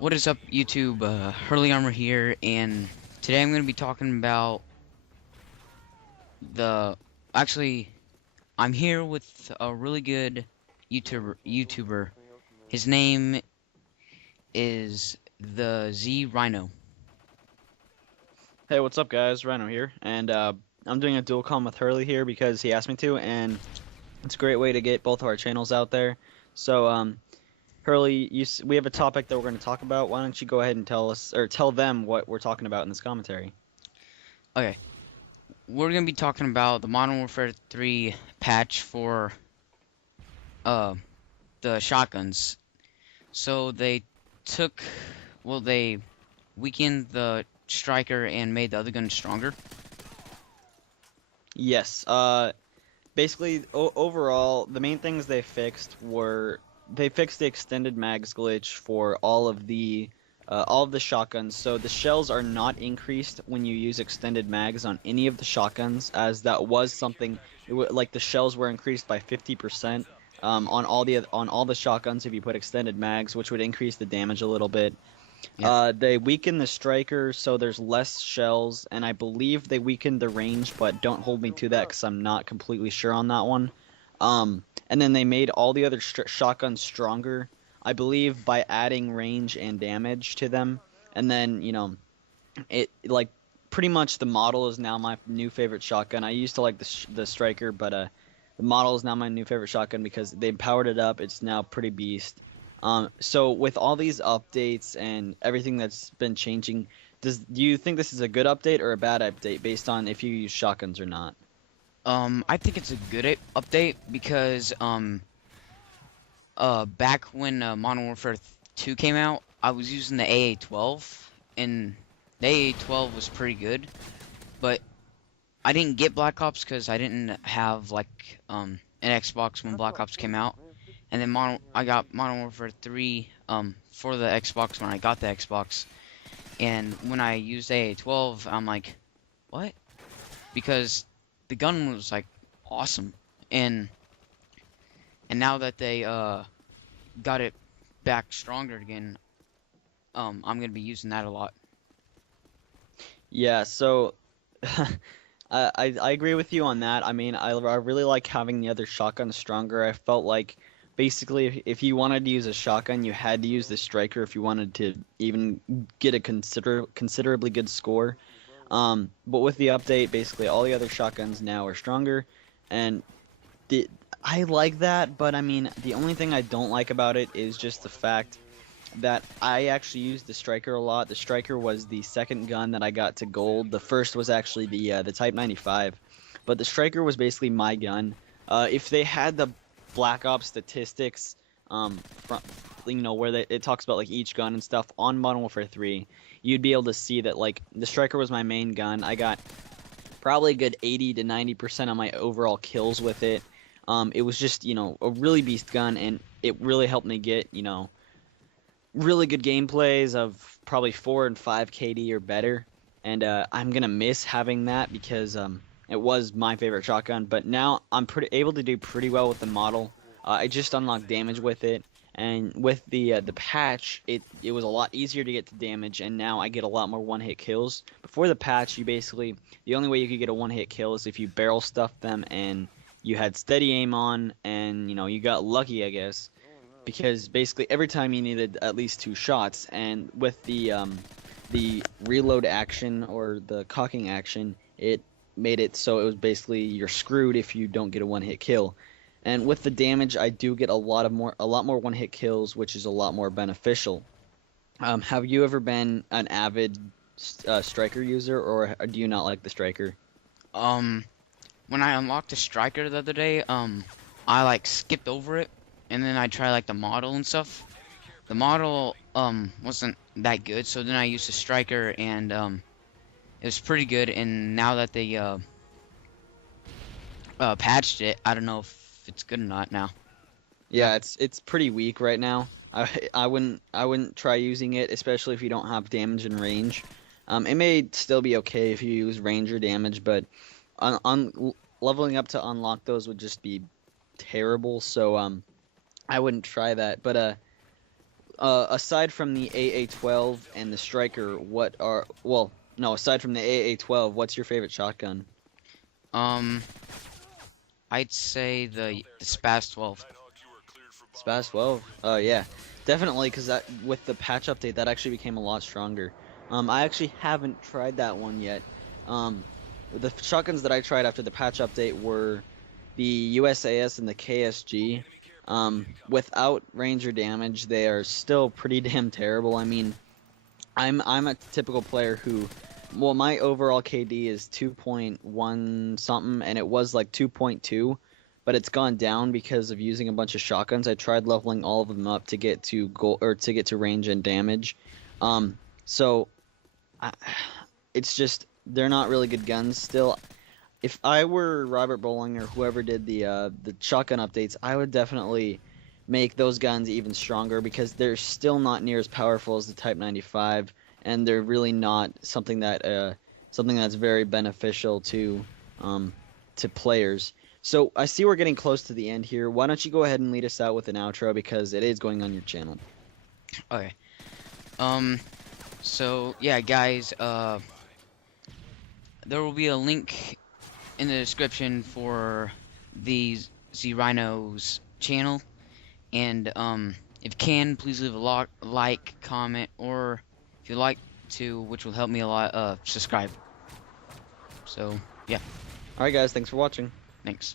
What is up, YouTube? Hurley Armor here, and today I'm going to be talking about the. Actually, I'm here with a really good YouTuber. His name is the ThezRhino. Hey, what's up, guys? Rhino here, and I'm doing a dual com with Hurley here because he asked me to, and it's a great way to get both of our channels out there. So, Hurley, we have a topic that we're going to talk about. Why don't you go ahead and tell us, or tell them what we're talking about in this commentary? Okay, we're going to be talking about the Modern Warfare 3 patch for uh the shotguns. So took, they weakened the striker and made the other gun stronger. Yes. Basically, overall, the main things they fixed were they fixed the extended mags glitch for all of the shotguns. So the shells are not increased when you use extended mags on any of the shotguns, as that was something like the shells were increased by 50% on all the shotguns if you put extended mags, which would increase the damage a little bit. Yep. They weaken the striker, so there's less shells, and I believe they weakened the range, but don't hold me to that because I'm not completely sure on that one. And then they made all the other shotguns stronger, I believe, by adding range and damage to them. And then, it like pretty much the model is now my new favorite shotgun. I used to like the striker, but the model is now my new favorite shotgun because they powered it up. It's now pretty beast. So with all these updates and everything that's been changing, do you think this is a good update or a bad update based on if you use shotguns or not? I think it's a good update because back when Modern Warfare 2 came out, I was using the AA-12, and the AA-12 was pretty good, but I didn't get Black Ops because I didn't have like an Xbox when Black Ops came out, and then I got Modern Warfare 3 for the Xbox when I got the Xbox, and when I used AA-12, I'm like, what? Because the gun was like awesome, and now that they got it back stronger again, I'm gonna be using that a lot. Yeah, so I agree with you on that. I mean, I really like having the other shotgun stronger. I felt like basically if you wanted to use a shotgun, you had to use the striker if you wanted to even get a considerably good score. But with the update, basically all the other shotguns now are stronger, and the, I like that. But I mean, the only thing I don't like about it is just the fact that I actually used the striker a lot. The striker was the second gun that I got to gold. The first was actually the Type 95, but the striker was basically my gun. If they had the Black Ops statistics, from where it talks about like each gun and stuff on Modern Warfare 3, you'd be able to see that like the striker was my main gun. I got probably a good 80 to 90% of my overall kills with it. It was just a really beast gun, and it really helped me get really good gameplays of probably 4 and 5 KD or better, and I'm gonna miss having that because it was my favorite shotgun. But now I'm pretty able to do pretty well with the model. I just unlocked damage with it, and with the patch, it was a lot easier to get to damage, and now I get a lot more one-hit kills. Before the patch, the only way you could get a one-hit kill is if you barrel stuffed them and you had steady aim on, and you got lucky, I guess, because basically every time you needed at least 2 shots, and with the reload action or the cocking action, it made it so it was basically you're screwed if you don't get a one-hit kill. And with the damage, I do get a lot more one-hit kills, which is a lot more beneficial. Have you ever been an avid striker user, or do you not like the striker? Um, when I unlocked the striker the other day, I like skipped over it, and then I tried like the model and stuff. The model wasn't that good, so then I used the striker, and it was pretty good. And now that they patched it, I don't know if it's good or not now. Yeah, it's pretty weak right now. I wouldn't try using it, especially if you don't have damage and range. It may still be okay if you use range or damage, but leveling up to unlock those would just be terrible. So I wouldn't try that. But Aside from the AA-12 and the striker, what are well, no, aside from the AA-12, what's your favorite shotgun? Um, I'd say the Spaz 12. Spaz 12. Oh yeah, definitely, because that with the patch update that actually became a lot stronger. I actually haven't tried that one yet. Um, the shotguns that I tried after the patch update were the USAS and the KSG. Without ranger damage, they are still pretty damn terrible. I mean, I'm a typical player who, well, my overall KD is 2.1 something, and it was like 2.2, but it's gone down because of using a bunch of shotguns. I tried leveling all of them up to get to goal or to get to range and damage. So I, it's just they're not really good guns still. If I were Robert Bowling or whoever did the shotgun updates, I would definitely make those guns even stronger because they're still not near as powerful as the Type 95, and they're really not something that's very beneficial to players. So I see we're getting close to the end here. Why don't you go ahead and lead us out with an outro because it is going on your channel. Okay. So yeah, guys. There will be a link in the description for the ThezRhino's channel, and if you can, please leave a like, comment, or if you like to, which will help me a lot, subscribe. So yeah, All right, guys, thanks for watching. thanks.